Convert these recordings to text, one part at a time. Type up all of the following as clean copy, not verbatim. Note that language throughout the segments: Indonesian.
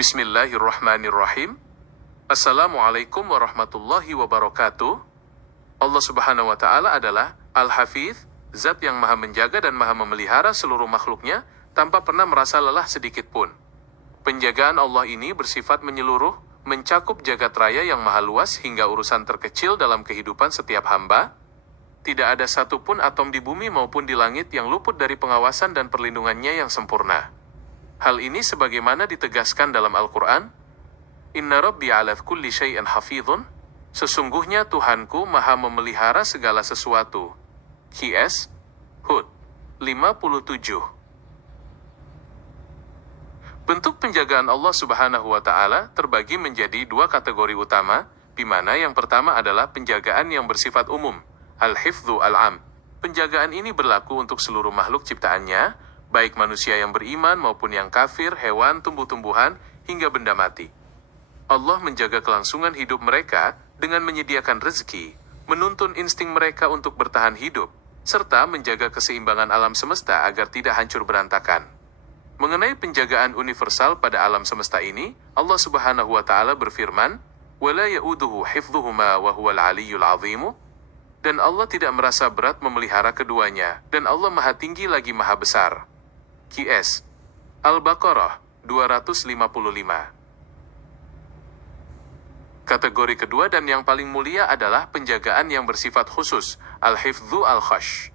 Bismillahirrahmanirrahim. Assalamualaikum warahmatullahi wabarakatuh. Allah Subhanahu wa Ta'ala adalah Al-Hafidz, Zat yang maha menjaga dan maha memelihara seluruh makhluknya tanpa pernah merasa lelah sedikit pun. Penjagaan Allah ini bersifat menyeluruh, mencakup jagat raya yang maha luas hingga urusan terkecil dalam kehidupan setiap hamba. Tidak ada satupun atom di bumi maupun di langit yang luput dari pengawasan dan perlindungannya yang sempurna. Hal ini sebagaimana ditegaskan dalam Al-Quran, Inna Rabbi ala kulli syai'in hafidhun, sesungguhnya Tuhanku maha memelihara segala sesuatu. QS Hud 57. Bentuk penjagaan Allah Subhanahu wa Ta'ala terbagi menjadi dua kategori utama, di mana yang pertama adalah penjagaan yang bersifat umum, al-hifdzu al-am. Penjagaan ini berlaku untuk seluruh makhluk ciptaannya, baik manusia yang beriman maupun yang kafir, hewan, tumbuh-tumbuhan, hingga benda mati. Allah menjaga kelangsungan hidup mereka dengan menyediakan rezeki, menuntun insting mereka untuk bertahan hidup, serta menjaga keseimbangan alam semesta agar tidak hancur berantakan. Mengenai penjagaan universal pada alam semesta ini, Allah Subhanahu wa Ta'ala berfirman, "Wala ya'uduhu hifdhuhuma wa huwal 'aliyyul 'azimu." Dan Allah tidak merasa berat memelihara keduanya, dan Allah Maha Tinggi lagi Maha Besar. QS Al-Baqarah 255. Kategori kedua dan yang paling mulia adalah penjagaan yang bersifat khusus, al-hifdzu al-khash.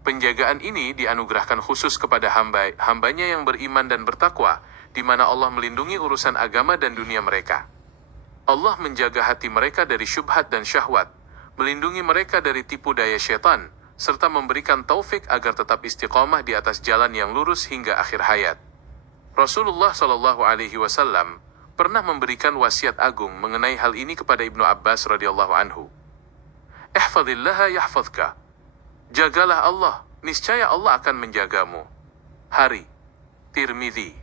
Penjagaan ini dianugerahkan khusus kepada hambanya yang beriman dan bertakwa, di mana Allah melindungi urusan agama dan dunia mereka. Allah menjaga hati mereka dari syubhat dan syahwat, melindungi mereka dari tipu daya syaitan, serta memberikan taufik agar tetap istiqomah di atas jalan yang lurus hingga akhir hayat. Rasulullah Shallallahu Alaihi Wasallam pernah memberikan wasiat agung mengenai hal ini kepada Ibnu Abbas radhiyallahu anhu. Ihfadhillaha yahfadhka. Jagalah Allah, niscaya Allah akan menjagamu. Hari Tirmidzi.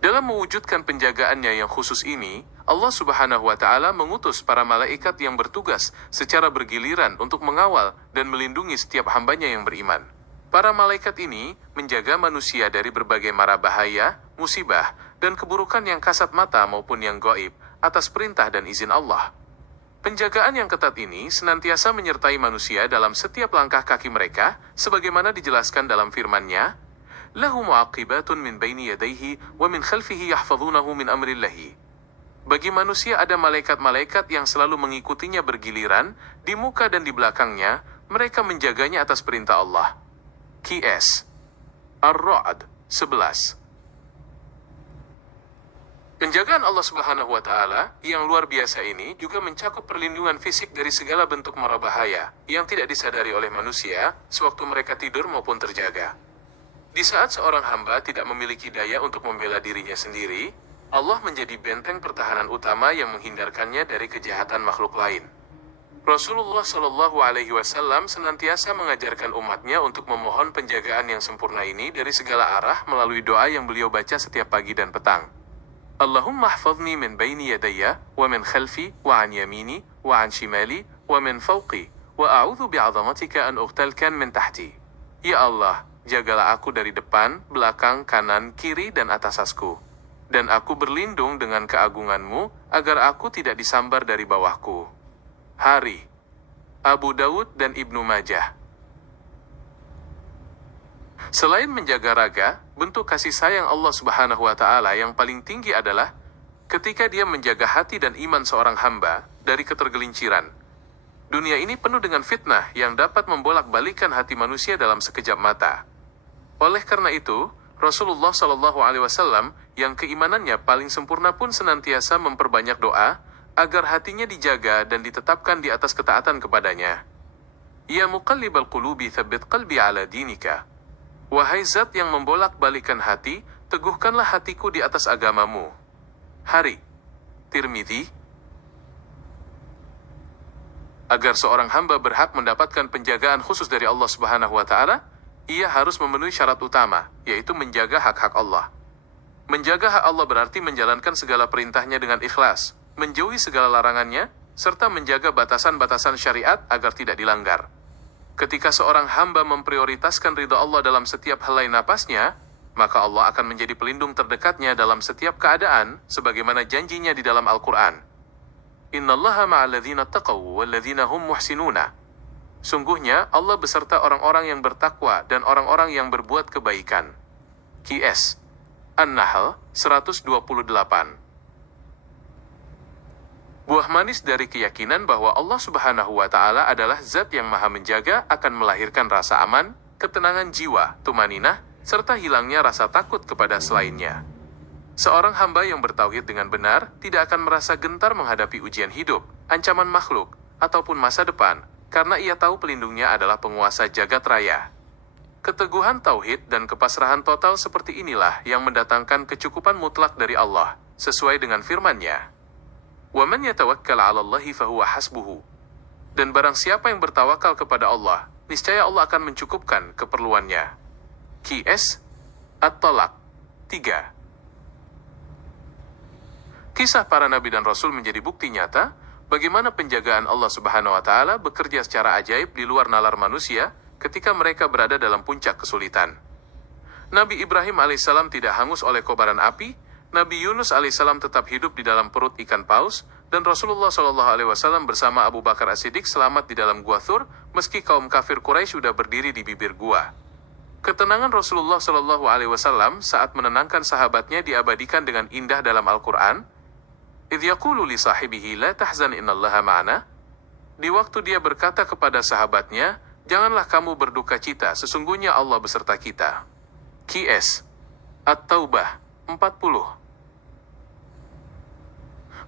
Dalam mewujudkan penjagaannya yang khusus ini, Allah Subhanahu wa Ta'ala mengutus para malaikat yang bertugas secara bergiliran untuk mengawal dan melindungi setiap hambanya yang beriman. Para malaikat ini menjaga manusia dari berbagai mara bahaya, musibah, dan keburukan yang kasat mata maupun yang gaib atas perintah dan izin Allah. Penjagaan yang ketat ini senantiasa menyertai manusia dalam setiap langkah kaki mereka, sebagaimana dijelaskan dalam firman-Nya, "Lahu mu'aqibatun min baini yadayhi wa min khalfihi yahfazunahu min amrillahi." Bagi manusia ada malaikat-malaikat yang selalu mengikutinya bergiliran, di muka dan di belakangnya, mereka menjaganya atas perintah Allah. QS Ar-Ra'd 11. Penjagaan Allah Subhanahu wa Ta'ala yang luar biasa ini juga mencakup perlindungan fisik dari segala bentuk mara bahaya yang tidak disadari oleh manusia sewaktu mereka tidur maupun terjaga. Di saat seorang hamba tidak memiliki daya untuk membela dirinya sendiri, Allah menjadi benteng pertahanan utama yang menghindarkannya dari kejahatan makhluk lain. Rasulullah Shallallahu Alaihi Wasallam senantiasa mengajarkan umatnya untuk memohon penjagaan yang sempurna ini dari segala arah melalui doa yang beliau baca setiap pagi dan petang. Allahumma hfadhni min baini yadayya, wa min khalfi, wa an yamini, wa an shimali, wa min fawqi, wa a'udhu bi'azamatika an ughtalkan min tahti. Ya Allah, jagalah aku dari depan, belakang, kanan, kiri, dan atas asku. Dan aku berlindung dengan keagungan-Mu, agar aku tidak disambar dari bawahku. Hari Abu Dawud dan Ibnu Majah. Selain menjaga raga, bentuk kasih sayang Allah Subhanahu wa Ta'ala yang paling tinggi adalah ketika Dia menjaga hati dan iman seorang hamba dari ketergelinciran. Dunia ini penuh dengan fitnah yang dapat membolak-balikan hati manusia dalam sekejap mata. Oleh karena itu, Rasulullah Shallallahu Alaihi Wasallam yang keimanannya paling sempurna pun senantiasa memperbanyak doa agar hatinya dijaga dan ditetapkan di atas ketaatan kepadanya. Ya muqallibal qulubi tsabbit qalbi ala dinika. Wahai zat yang membolak-balikan hati, teguhkanlah hatiku di atas agamamu. Hari Tirmidzi. Agar seorang hamba berhak mendapatkan penjagaan khusus dari Allah Subhanahu wa Ta'ala, ia harus memenuhi syarat utama, yaitu menjaga hak-hak Allah. Menjaga hak Allah berarti menjalankan segala perintahnya dengan ikhlas, menjauhi segala larangannya, serta menjaga batasan-batasan syariat agar tidak dilanggar. Ketika seorang hamba memprioritaskan ridha Allah dalam setiap helai napasnya, maka Allah akan menjadi pelindung terdekatnya dalam setiap keadaan, sebagaimana janjinya di dalam Al-Quran. Innallaha ma'alladzina taqaw walladzina hum muhsinuna. Sungguhnya Allah beserta orang-orang yang bertakwa dan orang-orang yang berbuat kebaikan. QS An-Nahl 128. Buah manis dari keyakinan bahwa Allah Subhanahu wa Ta'ala adalah Zat yang Maha Menjaga akan melahirkan rasa aman, ketenangan jiwa, tumaninah, serta hilangnya rasa takut kepada selainnya. Seorang hamba yang bertauhid dengan benar tidak akan merasa gentar menghadapi ujian hidup, ancaman makhluk, ataupun masa depan, karena ia tahu pelindungnya adalah penguasa jagat raya. Keteguhan tauhid dan kepasrahan total seperti inilah yang mendatangkan kecukupan mutlak dari Allah, sesuai dengan firman-Nya. وَمَنْ يَتَوَكَّلْ عَلَى اللَّهِ فَهُوَ حَسْبُهُ. Dan barang siapa yang bertawakal kepada Allah, niscaya Allah akan mencukupkan keperluannya. QS At-Talaq 3. Kisah para nabi dan rasul menjadi bukti nyata bagaimana penjagaan Allah Subhanahu wa Ta'ala bekerja secara ajaib di luar nalar manusia ketika mereka berada dalam puncak kesulitan. Nabi Ibrahim alaihissalam tidak hangus oleh kobaran api, Nabi Yunus alaihissalam tetap hidup di dalam perut ikan paus, dan Rasulullah SAW bersama Abu Bakar As-Siddiq selamat di dalam gua Thur, meski kaum kafir Quraisy sudah berdiri di bibir gua. Ketenangan Rasulullah SAW saat menenangkan sahabatnya diabadikan dengan indah dalam Al-Quran. إِذْ يَقُولُ لِصَاحِبِهِ لَا تَحْزَنْ إِنَّ اللَّهَ مَعَنَا. Di waktu dia berkata kepada sahabatnya, janganlah kamu berduka cita, sesungguhnya Allah beserta kita. QS At-Taubah 40.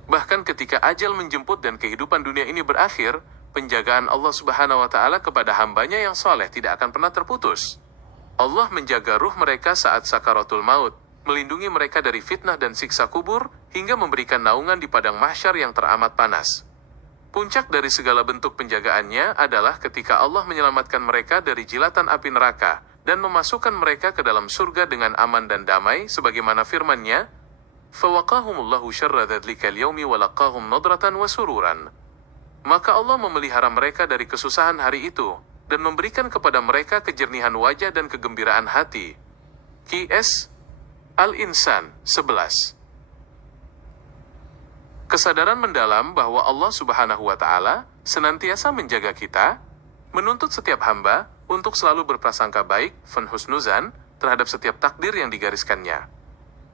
Bahkan ketika ajal menjemput dan kehidupan dunia ini berakhir, penjagaan Allah Subhanahu wa Ta'ala kepada hambanya yang soleh tidak akan pernah terputus. Allah menjaga ruh mereka saat sakaratul maut, melindungi mereka dari fitnah dan siksa kubur, hingga memberikan naungan di padang mahsyar yang teramat panas. Puncak dari segala bentuk penjagaannya adalah ketika Allah menyelamatkan mereka dari jilatan api neraka, dan memasukkan mereka ke dalam surga dengan aman dan damai, sebagaimana firman-Nya, فَوَقَاهُمُ اللَّهُ شَرَّ ذَلِكَ الْيَوْمِ وَلَقَّاهُمْ نَضْرَةً وَسُرُورًا. Maka Allah memelihara mereka dari kesusahan hari itu, dan memberikan kepada mereka kejernihan wajah dan kegembiraan hati. QS Al-Insan 11. Kesadaran mendalam bahwa Allah Subhanahu wa Ta'ala senantiasa menjaga kita, menuntut setiap hamba untuk selalu berprasangka baik, husnuzan, terhadap setiap takdir yang digariskannya.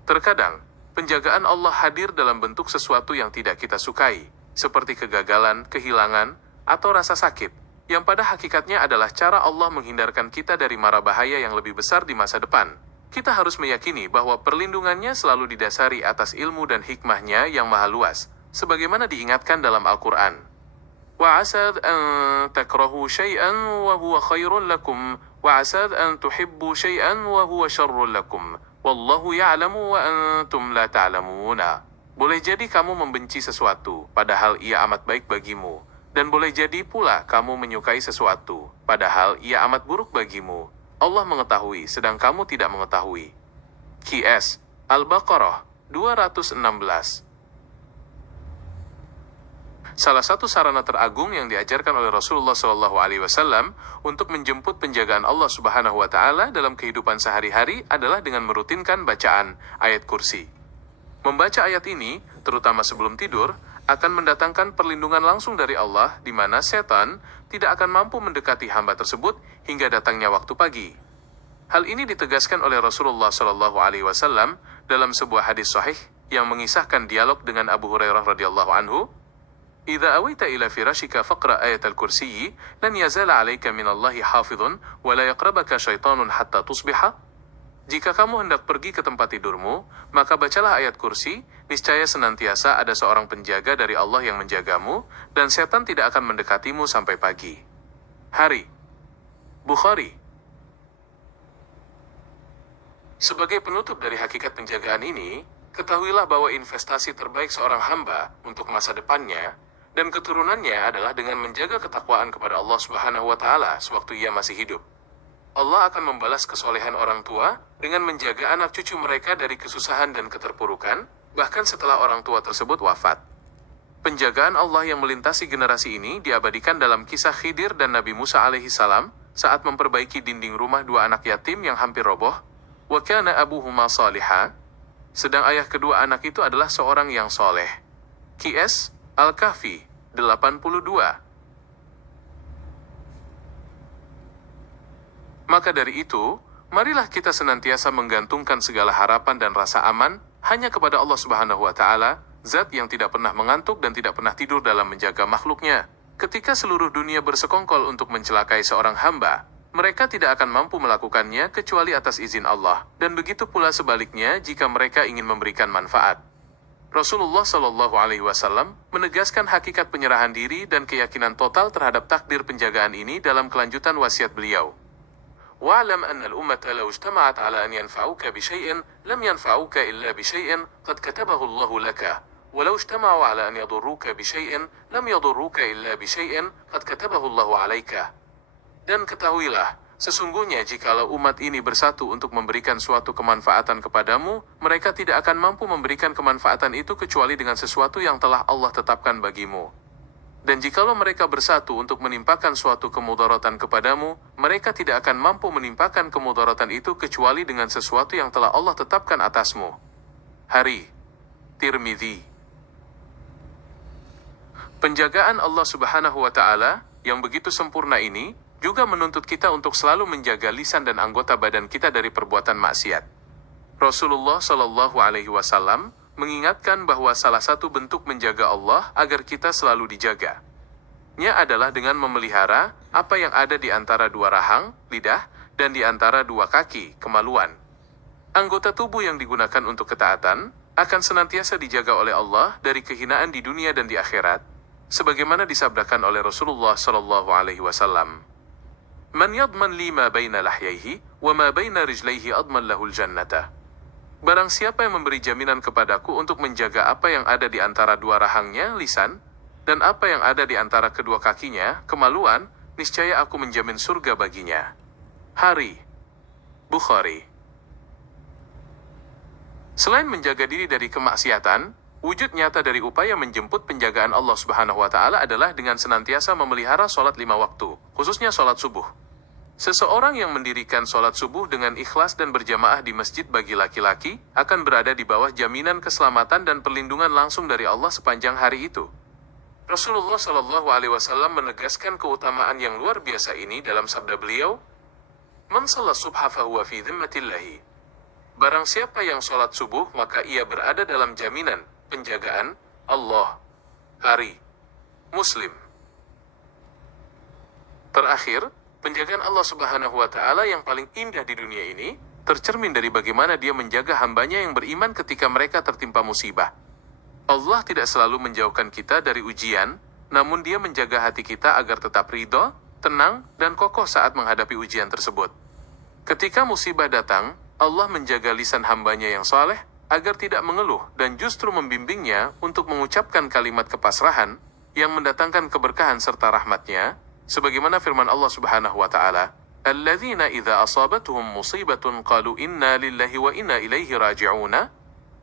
Terkadang, penjagaan Allah hadir dalam bentuk sesuatu yang tidak kita sukai, seperti kegagalan, kehilangan, atau rasa sakit, yang pada hakikatnya adalah cara Allah menghindarkan kita dari mara bahaya yang lebih besar di masa depan. Kita harus meyakini bahwa perlindungannya selalu didasari atas ilmu dan hikmahnya yang maha luas, sebagaimana diingatkan dalam Al-Quran. وَعَسَىٰ أَن تَكْرَهُوا شَيْئًا وَهُوَ خَيْرٌ لَكُمْ وَعَسَىٰ أَن تُحِبُّوا شَيْئًا وَهُوَ شَرٌّ لَكُمْ Wallahu ya'lamu wa antum la ta'lamuna. Boleh jadi kamu membenci sesuatu, padahal ia amat baik bagimu. Dan boleh jadi pula kamu menyukai sesuatu, padahal ia amat buruk bagimu. Allah mengetahui, sedang kamu tidak mengetahui. QS Al-Baqarah 216. Salah satu sarana teragung yang diajarkan oleh Rasulullah SAW untuk menjemput penjagaan Allah Subhanahu wa Ta'ala dalam kehidupan sehari-hari adalah dengan merutinkan bacaan ayat kursi. Membaca ayat ini, terutama sebelum tidur, akan mendatangkan perlindungan langsung dari Allah, di mana setan tidak akan mampu mendekati hamba tersebut hingga datangnya waktu pagi. Hal ini ditegaskan oleh Rasulullah SAW dalam sebuah hadis sahih yang mengisahkan dialog dengan Abu Hurairah radhiyallahu anhu. إذا أويت إلى فراشك فاقرأ آية الكرسي لن يزال عليك من الله حافظ ولا يقربك شيطان حتى تصبح. Jika kamu hendak pergi ke tempat tidurmu, maka bacalah ayat kursi, niscaya senantiasa ada seorang penjaga dari Allah yang menjagamu, dan setan tidak akan mendekatimu sampai pagi. Hari Bukhari. Sebagai penutup dari hakikat penjagaan ini, ketahuilah bahwa investasi terbaik seorang hamba untuk masa depannya dan keturunannya adalah dengan menjaga ketakwaan kepada Allah Subhanahu wa Ta'ala sewaktu ia masih hidup. Allah akan membalas kesolehan orang tua dengan menjaga anak cucu mereka dari kesusahan dan keterpurukan, bahkan setelah orang tua tersebut wafat. Penjagaan Allah yang melintasi generasi ini diabadikan dalam kisah Khidir dan Nabi Musa alaihi salam saat memperbaiki dinding rumah dua anak yatim yang hampir roboh. Wa kana abuhuma salihah. Sedang ayah kedua anak itu adalah seorang yang soleh. QS Al-Kahfi 82. Maka dari itu, marilah kita senantiasa menggantungkan segala harapan dan rasa aman hanya kepada Allah Subhanahu wa Ta'ala, Zat yang tidak pernah mengantuk dan tidak pernah tidur dalam menjaga makhluknya. Ketika seluruh dunia bersekongkol untuk mencelakai seorang hamba, mereka tidak akan mampu melakukannya kecuali atas izin Allah, dan begitu pula sebaliknya jika mereka ingin memberikan manfaat. Rasulullah Shallallahu Alaihi Wasallam menegaskan hakikat penyerahan diri dan keyakinan total terhadap takdir penjagaan ini dalam kelanjutan wasiat beliau. Wa'lam anna al-ummata law ijtama'at 'ala an yanfa'uka bi syai'in lam yanfa'uka illa bi syai'in qad katabahu Allahu laka, wa law ijtama'u 'ala an yadurruka bi syai'in lam yadurruka illa bi syai'in qad katabahu Allahu 'alaika. Dan ketahuilah, sesungguhnya jikalau umat ini bersatu untuk memberikan suatu kemanfaatan kepadamu, mereka tidak akan mampu memberikan kemanfaatan itu kecuali dengan sesuatu yang telah Allah tetapkan bagimu. Dan jikalau mereka bersatu untuk menimpakan suatu kemudaratan kepadamu, mereka tidak akan mampu menimpakan kemudaratan itu kecuali dengan sesuatu yang telah Allah tetapkan atasmu. Hari Tirmidzi. Penjagaan Allah Subhanahu wa Ta'ala yang begitu sempurna ini juga menuntut kita untuk selalu menjaga lisan dan anggota badan kita dari perbuatan maksiat. Rasulullah Shallallahu Alaihi Wasallam mengingatkan bahwa salah satu bentuk menjaga Allah agar kita selalu dijaga-nya adalah dengan memelihara apa yang ada di antara dua rahang, lidah, dan di antara dua kaki, kemaluan. Anggota tubuh yang digunakan untuk ketaatan akan senantiasa dijaga oleh Allah dari kehinaan di dunia dan di akhirat, sebagaimana disabdakan oleh Rasulullah Shallallahu Alaihi Wasallam. Man yadman lima baina lahyaihi, wa ma baina rijlaihi adman lahul jannata. Barang siapa yang memberi jaminan kepadaku untuk menjaga apa yang ada di antara dua rahangnya, lisan, dan apa yang ada di antara kedua kakinya, kemaluan, niscaya aku menjamin surga baginya. Hari Bukhari. Selain menjaga diri dari kemaksiatan, wujud nyata dari upaya menjemput penjagaan Allah Subhanahu wa Ta'ala adalah dengan senantiasa memelihara sholat 5 waktu, khususnya sholat subuh. Seseorang yang mendirikan sholat subuh dengan ikhlas dan berjamaah di masjid bagi laki-laki akan berada di bawah jaminan keselamatan dan perlindungan langsung dari Allah sepanjang hari itu. Rasulullah Shallallahu Alaihi Wasallam menegaskan keutamaan yang luar biasa ini dalam sabda beliau, "Man shalla subha fahuwa fi dhimmatillahi." Barang siapa yang sholat subuh, maka ia berada dalam jaminan penjagaan Allah. Hari Muslim. Terakhir, penjagaan Allah Subhanahu wa Ta'ala yang paling indah di dunia ini tercermin dari bagaimana Dia menjaga hambanya yang beriman ketika mereka tertimpa musibah. Allah tidak selalu menjauhkan kita dari ujian, namun Dia menjaga hati kita agar tetap ridho, tenang, dan kokoh saat menghadapi ujian tersebut. Ketika musibah datang, Allah menjaga lisan hambanya yang saleh agar tidak mengeluh dan justru membimbingnya untuk mengucapkan kalimat kepasrahan yang mendatangkan keberkahan serta rahmatnya, sebagaimana firman Allah Subhanahu wa Ta'ala, "Alladzina idza asabatuhum musibatun qalu inna lillahi wa inna ilaihi raji'una,"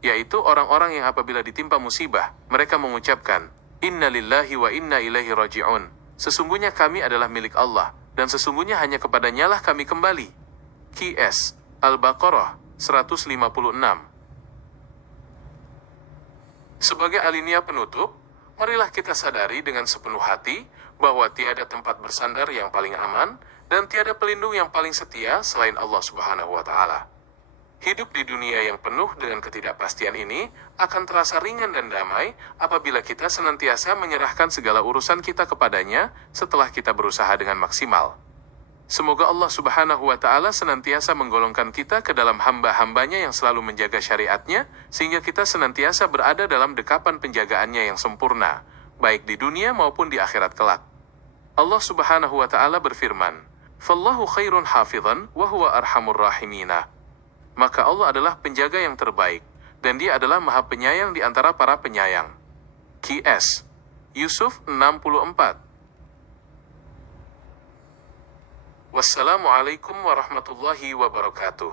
yaitu orang-orang yang apabila ditimpa musibah, mereka mengucapkan, "Inna lillahi wa inna ilaihi raji'un." Sesungguhnya kami adalah milik Allah, dan sesungguhnya hanya kepadanya lah kami kembali. QS Al-Baqarah 156. Sebagai alinea penutup, marilah kita sadari dengan sepenuh hati bahwa tiada tempat bersandar yang paling aman dan tiada pelindung yang paling setia selain Allah Subhanahu wa Ta'ala. Hidup di dunia yang penuh dengan ketidakpastian ini akan terasa ringan dan damai apabila kita senantiasa menyerahkan segala urusan kita kepadanya setelah kita berusaha dengan maksimal. Semoga Allah Subhanahu wa Ta'ala senantiasa menggolongkan kita ke dalam hamba-hambanya yang selalu menjaga syariatnya, sehingga kita senantiasa berada dalam dekapan penjagaannya yang sempurna, baik di dunia maupun di akhirat kelak. Allah Subhanahu wa Ta'ala berfirman, "Fallahu khairun hafidhan wa huwa arhamur rahimina." Maka Allah adalah penjaga yang terbaik, dan Dia adalah Maha Penyayang di antara para penyayang. QS Yusuf 64. Wassalamualaikum warahmatullahi wabarakatuh.